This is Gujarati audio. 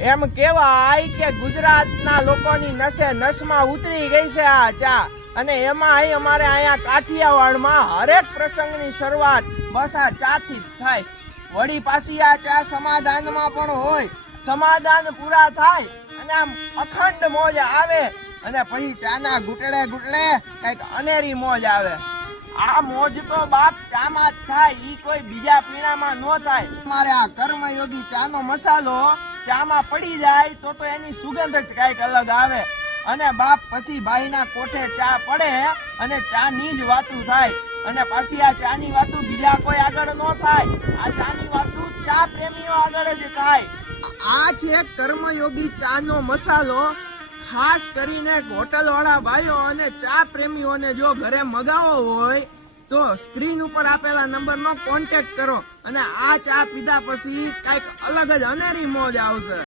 એમ કેવાય કે ગુજરાતના લોકોની નસે નસમાં ઉતરી ગઈ છે આ ચા, અને એમાં અમારે અહીંયા કાઠિયાવાડમાં હરેક પ્રસંગની શરૂઆત બસ આ ચા થી જ થાય. વળી પાછી આ ચા સમાધાનમાં પણ હોય. સમાધાન પૂરા થાય અને આમ અખંડ મોજ આવે, અને પછી ચાના ઘૂંટડે ઘૂંટડે કઈક અનેરી મોજ આવે. આ મોજ તો બાપ ચામાં જ થાય, ઈ કોઈ બીજા પીણામાં ન થાય. મારે આ કર્મયોગી ચાનો મસાલો ચામાં પડી જાય તો એની સુગંધ જ કઈક અલગ આવે. અને બાપ પછી ભાઈના કોઠે ચા પડે અને ચા ની જ વાતું થાય, અને પાછી આ ચા ની વાતું બીજા કોઈ આગળ ન થાય. આ ચા ની વાતું ચા પ્રેમીઓ આગળ જ થાય. આ છે કર્મયોગી ચા નો મસાલો. ખાસ કરીને હોટલ વાળા ભાઈઓ અને ચા પ્રેમીઓને જો ઘરે મગાવો હોય તો સ્ક્રીન ઉપર આપેલા નંબરનો કોન્ટેક્ટ કરો, અને આ ચા પીધા પછી કઈક અલગ જ અનેરી મોજ આવશે.